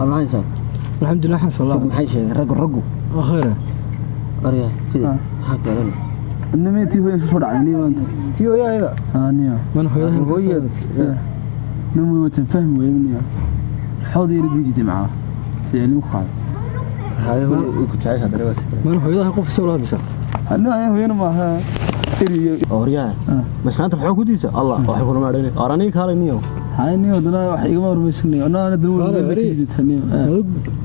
الله يسلمك الحمد لله حسن الله maxay sheegay raggu خير ariya kida waxa kale انما تي هو soo dhacay maanta tiyo yaayada niyo man hooyada نمو وتفهم ويبني حوض يريد يجي معاه تيلي وقال هاي هو كنت عايش هذا بس man hooyada qof soo hadasha انا هوينا ما أوريا بس أنت الحين كوديسة الله واحد يكون ما أدري أراني كارنيو هاي نيو دنا واحد يقمر مسني أنا دلوقتي بكيد تهنيو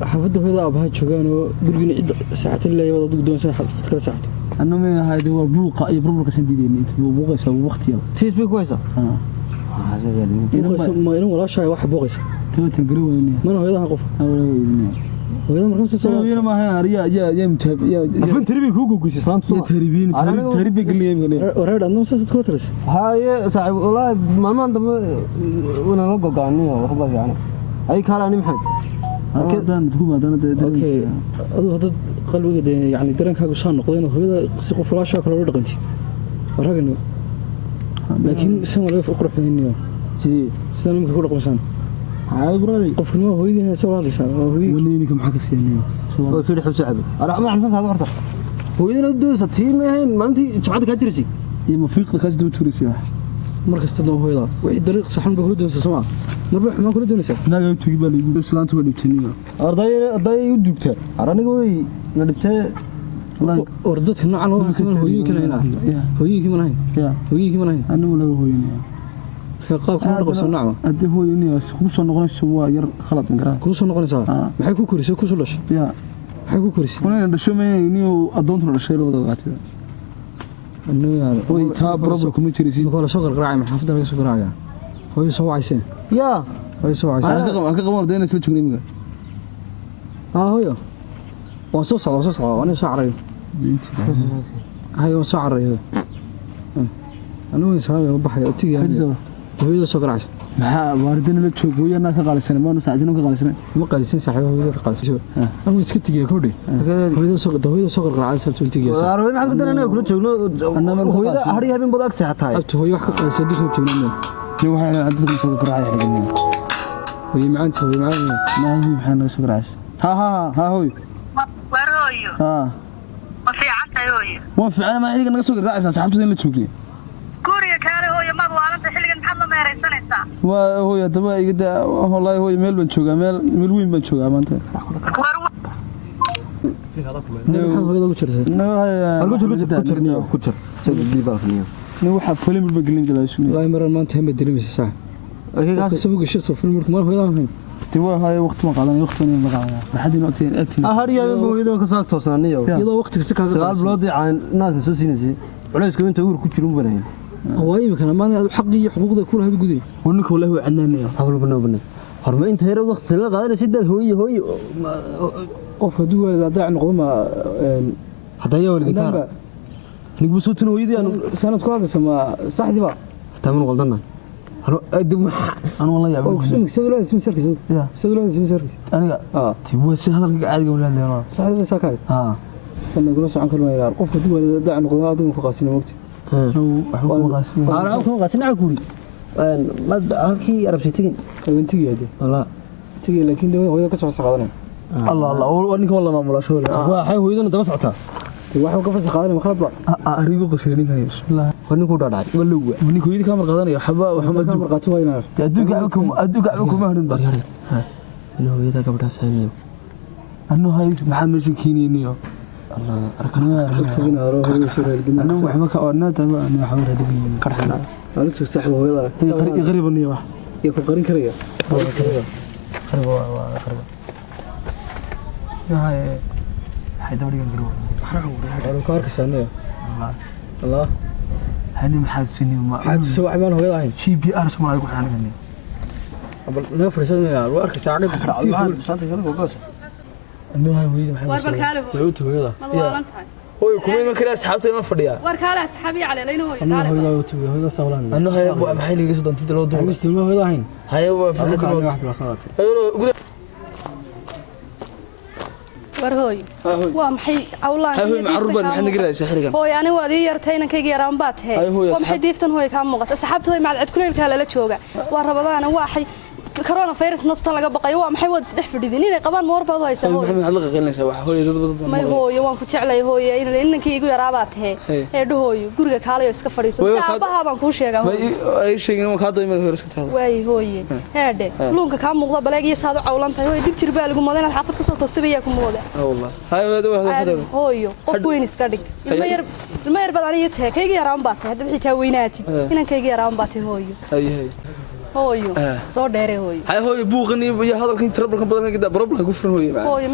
حفظ هذا أبها شجعان ودرجني ساعة اللي يوضع دون ساعة فترة ساعة أنا من هاي دوا بوقا يبرمك سنديدين أنت بوقا يسوي وقت يوم تيس بكويسة هذا يعني ما ينو ولا شيء واحد بوقيس تو تقروا إني من هو هذا قف هو ما خمسة سنوات هنا ما هي يا متاب يا فين تربي كوكو كويس سلام تهربين تهرب قلي يمكن وراد عندهم سنة كوترس هاي صعب والله ما عندهم وانا لقوا قانوني وخبر يعني أي كلام أنا محمد كذا تقول ما أنا أوكي هذا قلبي يعني درنك هاكو شان نقدين هذا سيقو فلاشة كلا ورد قنتي ورقني لكن سما لا يفرق روح هنيو سنة ممكن يكون رقم سنة هاي برادي قف كلمة هو يدي سوى هذا سنة هو ونيني كم حكى سينيو هو كده حب سعد أنا ما أعرف هذا ورطة هو يدي ندوس تيم هين ما أنت شبعت كاترسي يما فيق كاس دو توريسي مركز تدوم هو يلا وحيد طريق صحن بقول دون سما نروح ما كل دون سما ناقة تجيب لي يقول سلام تقول بتنيو أرضي يدوكتها أراني قوي ندبتها وردت هنا على واحد من هو يمكن هنا هو يمكن من هنا هو يمكن من هنا أنا ولا هو ينيو قاب كم رقم صنعه أدي هو ينيو كوسو نقول سوا ير خلط من قران كوسو نقول سوا ما حيكون كوريسو كوسو لش يا حيكون كوريسو وانا دشو ما ينيو أدونت ولا شيء لو ضغطي إنه يعني هو تاب بروبر كوميتريسين نقول شغل قراعي من حافظة بيسوق قراعي هو يسوي عيسين يا هو يسوي عيسين أنا كقمر دينا سلك جنيه مقا هو وصوص وأنا شعري هاي وشعري أنا وين سامي وبحي أتيجي هو يسوق قراعي maxaa waardina la joogo yana ka qaalisan ma saacadina ka qaalisan ma qaalisan saaxiib hooyada ka qaalisan anigu iska tigay koodhi hooyada soo qarqaacay sababtoo tigay arway maxaad ku daranay kula joogno hooyada hari habeen baad ag seexatay abtu hooyo wax ka qaalisan dib u joogno tii waxa cadad soo qarqaacay xigna hooyo maanta ma maxaa soo qarqaacay ha hooyo warooyo ma fiicantahay hooyo ma fiican ma xiliga naga soo qarqaacay saaxiibtada la joogay guriga kale hooyo ma waalanta xiligan maxaad la meeraysanaysaa waa hooyo daba igada wallahi hooyo meel baan joogaa meel weyn baan joogaa maanta hooyada ku jirtay ku jir ni waxa filim ba gelin jabay sunu wallahi maran maanta hamba dirimisa sax ka soo gashay soo film markii mar hooyada ahayn tiwa hay waqti ma qaadan waqti ma qaadan waxadina agtiin hari habeen hooyada ka soo toosanayo iyadoo waqtiga si kaaga qaal blood aan naas soo siinayay culayska inta uur ku jiro banayn هواي كان ما أنا حقي حقوقه كلها تقولي ونك ولا هو عندنا حول بنا هرما انت هيرو وقت لا قادنا سيده هوي قف هدوء اذا ضاع نقوم حتى يا ولدي كار نقول صوتنا ويدي انا سنه كويس سما صح دي بقى حتى من غلطنا انا والله يا ابو سدوا اسم سيركس سدوا اسم سيركس انا تبوا سي هذا عادي ولا لا صح دي ساكاي سنه يقولوا عن كل ما يدار قف هدوء ضاع نقوم هذا كقاسين وقتي أنا أكون قاسين عقولي ما هالكي عرب شيء تيجي هذه والله تيجي لكن ده هو كسر سقاطنا الله وانك والله ما ملا شغل هو حي هو إذا دفع سعتها واحد كفر سقاطنا خلاص بقى أريكو قشيرين كني بسم الله وانك هو داعي ولا هو وانك هو يدي كامل قادنا يا حبا وحمد كامل قاتوا هنا أدوك عبكم ما هنبر يعني أنا هو إذا قبل سنين أنه هاي محمد كينينيو الله أركنا أروح يصير الجماعة أنا وحبك أنا تبع أنا حاول هذيك كرحنا أنا تسحب هو غريب النية يكون قرين كريه خرب يا هاي دوري قريب حرام أنا كارك سنة الله هني محاسسني وما حد سوى عمان هو يلاهين شي بي أرس ما يقول عنك هني قبل نفر سنة يا وارك ساعة إنه هاي وليد محمد واربكاله يوتيوب يلا هو كومي ما كلا أصحابتي ما فرديا واركاله أصحابي على لينه هو أنا هو يوتيوب هو سولان إنه هاي أبو محيلي جسد أنت تلو دو مستر ما هو يلاهين هاي هو في أنا الوقت واحد بالخلاط قول ورهوي ومحي أولان هاي هو معروبا محن نقرأ سحرقا هو يعني وادي يرتين كي يران بات هي ومحي ديفتن هو كان مقت أصحابته هو مع العد كل الكلا لا تشوجا وربضان واحد corona virus nastan laga baqayo waa maxay wad isdhex fadhidin inay qabaan moor baad u haysaa hooyo maxamed hadla qaqaynaysaa wax hooyo dad badan may hooyo waan ku jeclay hooyo inankii igu yaraabaa tahay ee dhahooyo guriga kaalayo iska fadhiiso saabaha baan ku sheegaa ay sheegin ma ka dayma hooyo iska taado way hooyo heede luunka ka muuqda baleeg iyo saad u cawlantahay hooyo dib jir baa lagu mooday inaad xaafad ka soo toostay ayaa ku mooda wallahi hay wada hooyo qof weyn iska dhig ilma yar badan iyo tahay kayga yaraan baa tahay hadda xitaa weynaatid inankayga yaraan baa tahay hooyo hay hooyo soo dheere hooyo hay hooyo buuqani iyo hadalkan trouble badan ka problem ku furan hooyo hooyo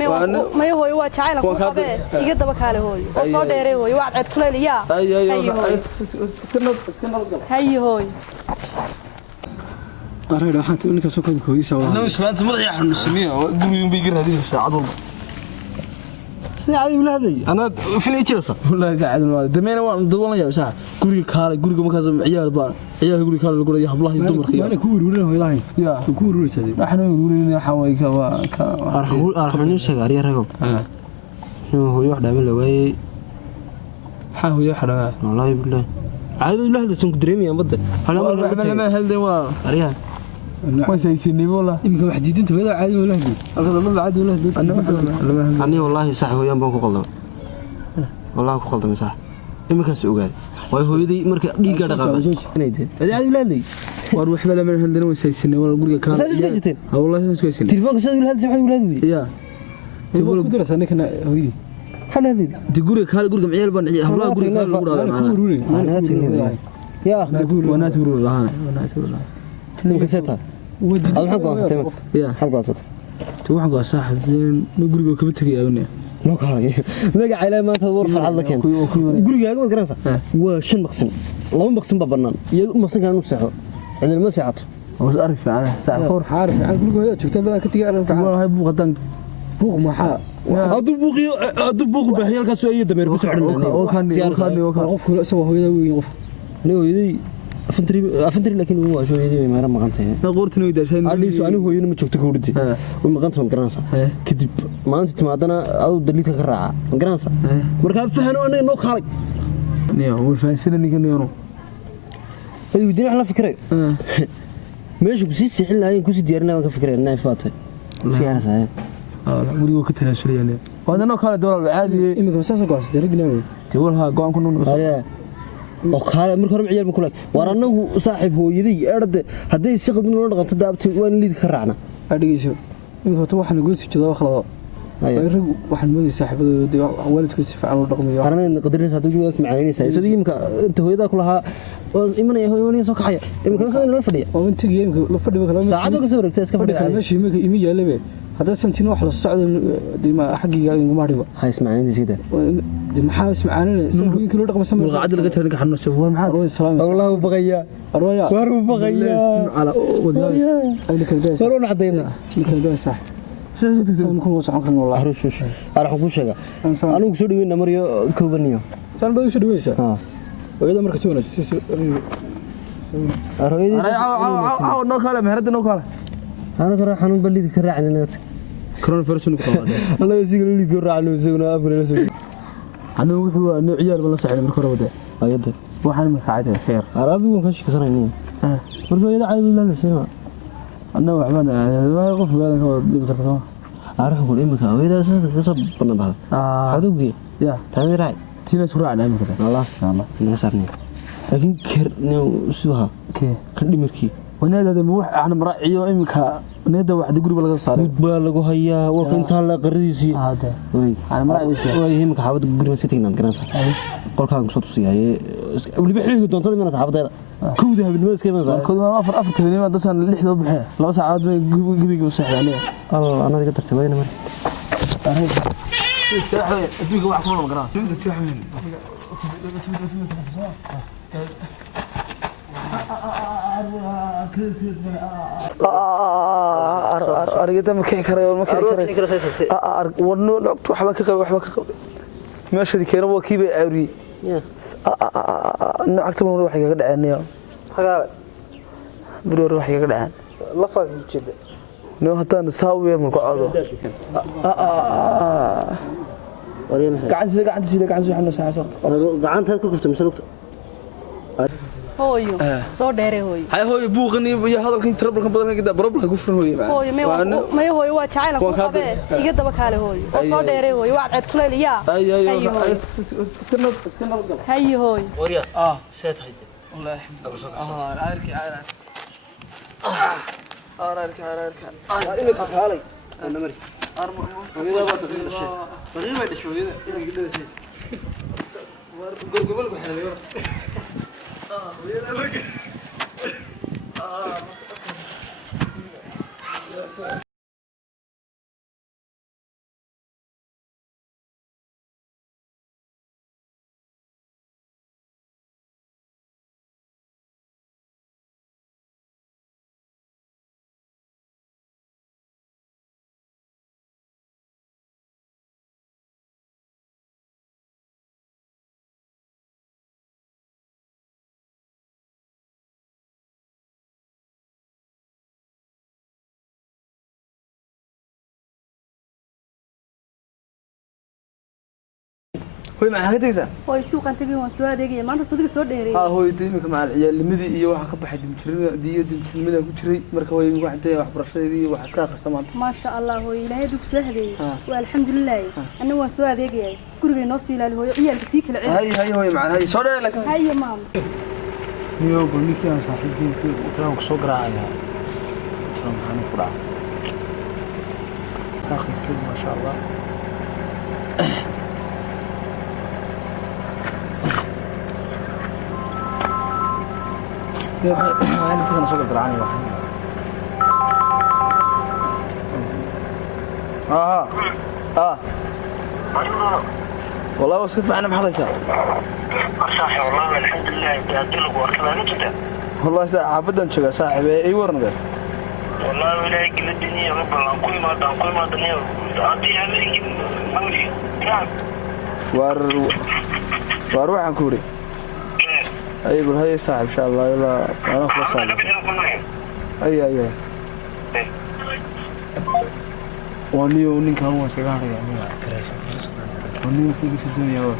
may hooyo waa jacayl ku qabee iga daba kaale hooyo oo soo dheere hooyo waa cad kuleeliya hay hooyo arayda waxaan ninka soo koobi hooyisa waa noo islaanta madaxa xanuunsaniyo guriga bay garaadin saacad walba عادي ولا هذي انا في الجلسه والله ساعد ما دمينا waan dawlanaya sax guriga kaale guriga markaas ciyaar baa ciyaar guriga kaale lagu leeyahay hablaha iyo dumarka انا كو ورورين هويلاhay ya ku wuruuraysaa waxna wuruurina waxa way ka arxunin shaqaar yarago hooyo wax dhaamin la waayay hooyo xadhaa wallahi billaah عادي ولا هذي سن dareemiyaan badda lama halday waa ariyaha وسيسنيمو والله imika wax diidinta wada caadi wala hadi aqal caadi wala hadi ani wallahi sax hooyaan baan ku qaldamay wallahi ku qaldamay sax imikaas ogaad way hooyadii marka dhiiga dhaqaaqay inayde caadi wala hadi war waxba lama haldan وسيسنيمو guriga ka wallahi isku telefoonka sidoo wala hadi maxay wala hadi ya tibul ku darasana kana hooyadii hal hadi di guriga kaale guriga ciyaar baan hablaha guriga kaale lagu ku dhaadaan wuruurin يا وانا تورو لهانا وانا تورو لهانا نمك سيتها ودي هذا حق قاصته يا حق قاصته تو واحد صاحب ما غريغو كما تغي اونيا لو كاغي مغا عيله ما تدور فرحad la keento gurigaaga wad garanaysa waa shan maqsin laba maqsin ba banaan iyo maqsin kan u seexdo cidina ma seexato oo arif fiican saax qoor xaarif aan gurigooda joogto badan ka tagay wallahi buuqadan buuq maxaa adu buuq baahiyalkaas ay dameer ku socdaan oo kan qofku isagoo hooyada weyn qof hooyadii afantri laakiin waa hooyadii ma ra maqantay qoortuna way daashay aliisu anigu hooyadii ma joogto kowdii way maqantay ma garanaysa kadib maanta timaadana adu daliidka ka raaca ma garanaysa marka fahano anaga noo kaalay niyo way fahansan ninka niyo ay wadin wax la fikray meesha ku sii sixin lahayn ku sii diyaarinaa ka fikray inay faatay siyaasa guriga ka tanaasuliyeen wadana kala dawlad caadi imika saas go'aasay ragna tiwalha go'aan ku noqon oo kale marka hore ciyaar ma kula war anagu saaxiib hooyadii eedade haday si qadin loo dhaqanto daabtay waan liid ka raacna adhigiiso imika to waxaan go'aasi joodaa khalado ay rag waxaan moodi saaxiibadooda waalidku si fiican u dhaqmayo qarnada qadarinaysa haduu go'aas macaanaysa sidii imika inta hooyada ku lahaa oo imanaya hooyadii soo kaxaya imika la fadhiya oo intii imika la fadhiyo kala saacado ka soo wareegtay iska fadhiya meeshii imika imi yaalabe هذا سنتين واحد الصعد ديما حقي قاعد ماريبا هاي اسمعني زيده دي ما اسمعنا سنوين كيلو رقم سمع القعده اللي قلتها لك حنو سوى معاه روي السلام والله بغيا رويا وارو بغيا على وديال لك الباس ورون عدينا لك الباس صح سنكون وصعون كن والله اروش راح كو شيغا انو سو دغينا مريو كوبنيو سان بدو سو دغيسا ويدا marka soo wanaajisay aroydi عاو نو كاله مهرد نو كاله انا كره حنون بليد كراعنينا كورونا فيروس نو كاله الله يسيق لي كراعنو isaguna afar la soo anu wuxuu anu ciyaar bala saxay marka hore wada ayada waxaan ma kaacay xeer aradu ka shaqsanayeen marka ayada caadi la leeyahay anna waxbana waa qof baadan ka dib karto soo arxu ku imika ayada ka sab banabad hadugii ya taadi raay tina suraan imika Allah ina sarni laakiin kirna suha ka dhimirkii wanaada ma wax aan maraaciyo imika needa wax guriga laga saaray mudba lagu hayaa walka inta la qaradiisi hada way aan maraaciyo way imika xabad guriga sitignan garanaysa qolkaan ku soo tusiyay waliba xiliga doontada mana saxaabteeda kowda habnimada iska iman kowda afar habeenimo dadsan 6 baxay 2 saacadood way guriga u saxdaanay Allah anada ka tartay wayna mar adduunka wax kuma garan arigada ma keen karayo ma keen karayo wadno dhaqto waxba ka qabo meeshii keenay waa kiiba aawri nacagta mar wax kaga dhacaanaya xagaale biroor wax kaga dhacaan la faaq jida no hataan saawiye ma ku cado gacan sida waxna saacad gacantaad ka kurtay misalugta hooyo soo dheere hooyo hay hooyo buuqani iyo hadalkan trouble badan ka problem ku furan hooyo hooyo ma hooyo waa jacayl ku qabee iga daba kaale hooyo oo soo dheere hooyo waa cad kuleel yaa hay hooyo warya seet hayde wallahi abu soo arki ilka kaalay ana mari hooyada waa dadin dhashay bari way dhashay hooyada inay gidhashay war gurgubal ku xiranayo hooyada markii hooy ma hagajaysa hooyo suuqan tagay waan soo adeegay maanta soo soo dheeray hooyo diimka macal ciyaalnimadii iyo waxa ka baxay dimjirnimada ku jiray marka hooyo ugu xintay wax barashadeedii wax iska akhrisan maanta ma sha Allah hooyo ilaahay dug soo hadeeyay waa alxamdulillah anna waan soo adeegay guriga noo sii ilaali hooyo ciyaalka sii kala ciyay hay hooyo macal hay soo dheer laakiin hay maam niyo gumiki aan saaxiibkii ku soo garaacaya tan maxaan ku dhaca taakhistu ma sha Allah أنا تكلم سوق الدرعاني واحد. والله وصف أنا محرسة. صاحي والله الحمد لله بيعدلك وأركبها كده. والله ساعة عبدا شقة صاحب أي ورن ذا. والله ولا يجي الدنيا ربنا كل ما الدنيا عادي عليك ماشي. نعم. واروح عن كوري. أي يقول هاي ساعة إن شاء الله يلا أنا خلاص هذا أي ونيو كان هو سجارة يعني ونيو في الدنيا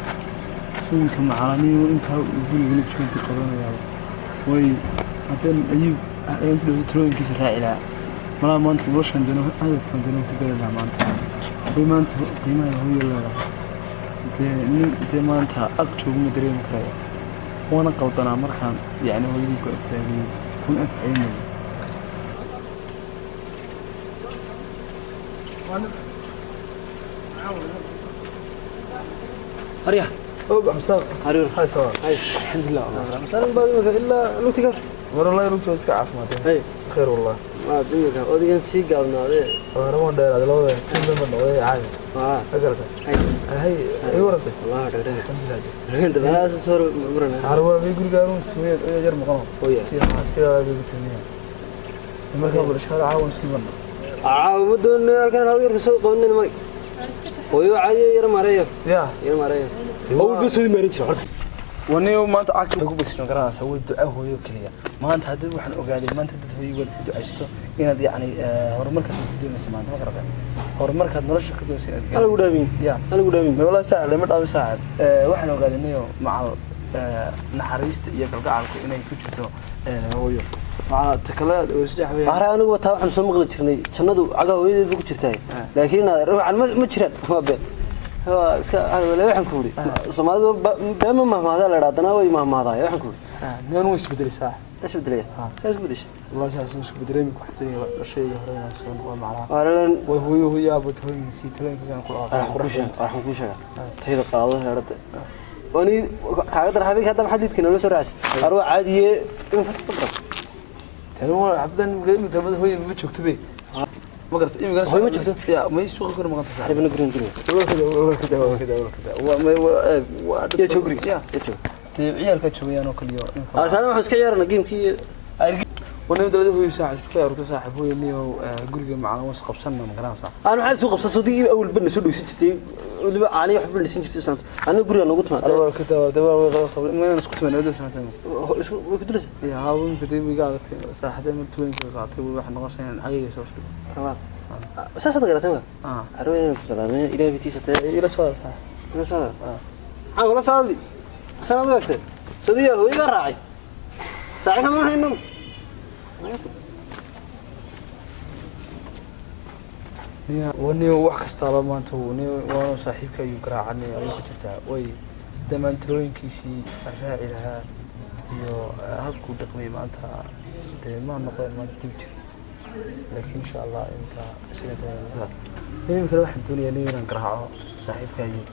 سويك معاني وأنت يقول شو أنت قررنا يا وي مثلا أيوب أنت لو تروح كيس الرائلة ما أنت بروش عندنا هدف عندنا في بلدنا ما أنت بما أنت بما هو يلا أنت ما أنت أكتب مدري مكرايا وانا قوطنا مرخان يعني هو يجيك أفعالي كون أفعالي هريا أوه حساب هرير هاي سوا الحمد لله مثلا بعد إلا لو تكفر والله يروح شو اسكع عفوا أي خير والله ما دمك أودي شيء قابلنا هذا أنا ما ندير هذا لو تنزل من وين عادي أقرأ هي ورقة والله هذا أنت بس صور مرنا عارف بيقول قالوا سويت أجر مقام ويا سيا بيقول تنيا ما كان ولا شهر عاون سكيبنا عاودون كان هو يرسو قلنا الماء ويو عادي يرماريا يا يرماريا هو بس يمرج ونيو ما أنت عاقل حقوق بس نقرأ سوي الدعاء هو يكليه ما أنت هذا وحنا أقعد ما أنت هذا هو يقول الدعاء شتو إن يعني هرمك تدون سمان ما قرأت هرمك هذا نرش كدون سنة أنا قدامي يا أنا قدامي والله ساعة لما تقابل ساعة وحنا أقعد نيو مع نحريست يقلق عالك إنه يكتبه هو يو مع تكلات وسجح ويا أنا أقول تاوح نسوي مغلط شرني شنو عقا هو يدي بقول شرتاي لكن هذا روح عن ما تشرد ما بين هو ولا واحد كوري سماه دائما ما هذا لا راتنا وي ما هذا واحد كوري نانو يسبدلي صح ايش بدري ايش بديش والله شاسن اسكو بدريمك وحتى شيء هرينا سoo noqon macnaha walaal way hooyo aabad hooyo si taleenka kan ku waxaan ku sheegay tayada qaado heerada wani kaaga darxabay hadda xadiidkana la soo raacis arwa caadiye in fastabra tawo abdan midamada hooyo ma joogto be ma garta imigana hooyo ma joogto ya ma suuqa kor maqan tahay xibna green green ya joogri ya joog ciyaalka joogayaan oo kaliya kana waxa iska ciyaarna geemkii ونبي دلده هو يساعد شوية رتو صاحب هو إنه قرقة معنا وسق قبصنا مقران صح أنا حال سوق قبصة صديقي أول بنا سودو ستي اللي بقى عليه يحب اللي سنتي سنة أنا قرقة أنا قلت ما أنا كده دوا قبل ما أنا سكت من أول سنة كنت لسه يا هاون كده بيقعد صح ده مرتوين كده قاعد وواحد نقصين حقيقة شو تمام أساسا تقرأ تمام أروي كلامي إلى بيتي ستة إلى صار صح إلى صار أنا ولا صار لي سنة ذاك صديقي هو يقرأ saaxiib ma hayno وني wax kasta la maanta waa saaxiibka ayuu garaacay ayuu ku jirtaa way damaantrooyinkiisii raaci lahaa iyo habku dhaqmay maanta ma noqon ma dib jir laakiin insha Allah inta sida dadka kale waxaan doonayaa inaan garaaco saaxiibka ayuu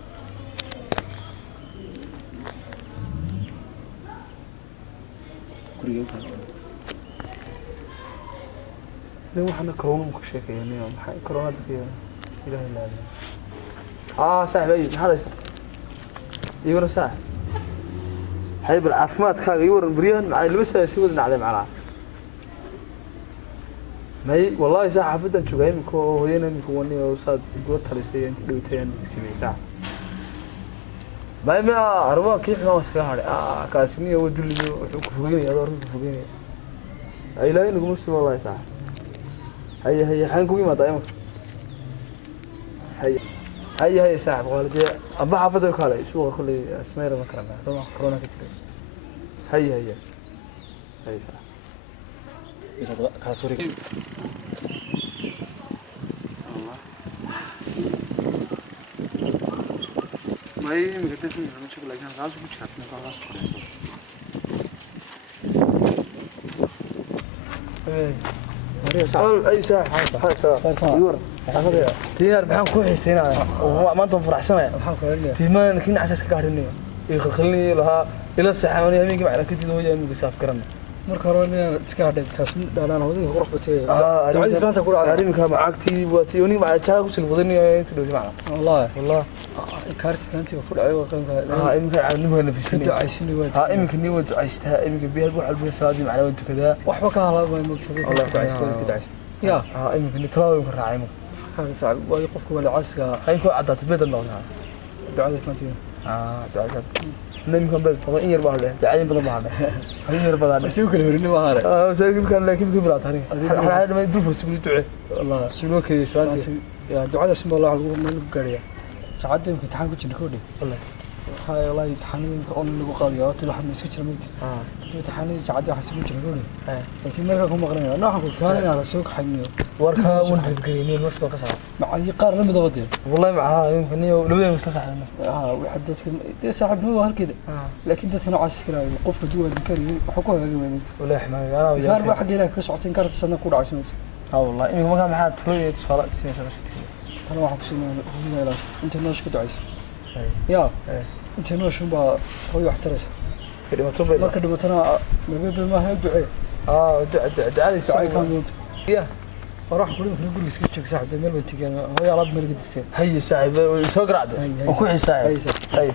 waxaana corona ku sheekeynay maxay corona dadka ilaahay laaday saaxiib ayuu maxaa haysta iyaguna saaxiib hay bal caafimaadkaaga iyo waran bariyahan macay laba saa si wada nacday macnaa may wallahi saaxiibadan joogay imika oo hooyana imika wani oo saad ugu talisay inta dhawtayaan simeysaa may ma arba kiixna waa iska haray kaasiniyo waduliyo wuxuu ku fogeynaya adoo ku fogeynaya ilaahay nagu sii wallahi saaxiib هيا حنكوي ما دايما هيا ساعة قالت أبا حافظ كله شو كل اسمه ما كرنا طبعا كورونا كتير هيا ساعة إيش هذا كاسوري ما هي مقدسة من شكل لكن خلاص بتشافنا خلاص أي ساعة هاي ساعة يور ديار بحال كل حسينا وما أنتم فرحسنا تيمان كنا عساس كهرني يخلني لها إلى الساعة وني همين جمعنا كتير هو جاي مسافر كرنا مركا روني تسكارد كاسم دانا هودي غرف بتي عايز زمان تقول على هريم كان معاكتي وتي وني مع تشاك وسل بدني تدو جماعة والله كارت كانتي بقول أيوة كان يمكن علمها نفسي كنت عايشين ود يمكن ني ود عايشتها يمكن بيها البوح البوح سلادي معنا ود كذا وحبك هلا ما مكتبي كنت عايش يا يمكن تراوي من راعي هذا صعب ويقفك ولا عسكر هيكون عدات البيت النوع دعاء ثلاثين دعاء نمي كان بلد طبعا يربح له تعين بدل ما هذا هي يربح له سوق الهرني ما هذا سوق كان لكن كبر عطاني هذا ما يدري فرص دعاء والله سلوك كذا سوالتي يا دعاء اسم الله ما نقدر ساعات يمكن تحن كنت نكودي والله هاي والله تحنين قول نقول قاضي تلو حد مسكت ميت كنت تحنين ساعات حسب جنودي لكن ما كان مقرنين انا حكوا كان على سوق حنيو وركا وند قرينين وش لو كسر مع يقار لم ضبطي والله معها يمكن لو مستصح وحدتك صاحب هو هالكذا لكن انت نوع عسكري وقف دول كريم حكوها قوي ولا حمايه انا ويا كان واحد هناك كسعتين كارت سنه كود عايشين والله ما كان معها تقول صلاه سياسه أنا واحد بسينا هنا لاش أنت ناش كده عايز يا أنت ناش بقى هو يحترس كده توبي ما كده بتنا ما بيبي ما هي دعاء دعاء الساعة كان موت يا وراح كل يوم نقول سكتشك صاحب دمير بنتي هو يا رب مرقدتين هي ساعة ويسوق رعد وكل ساعة هي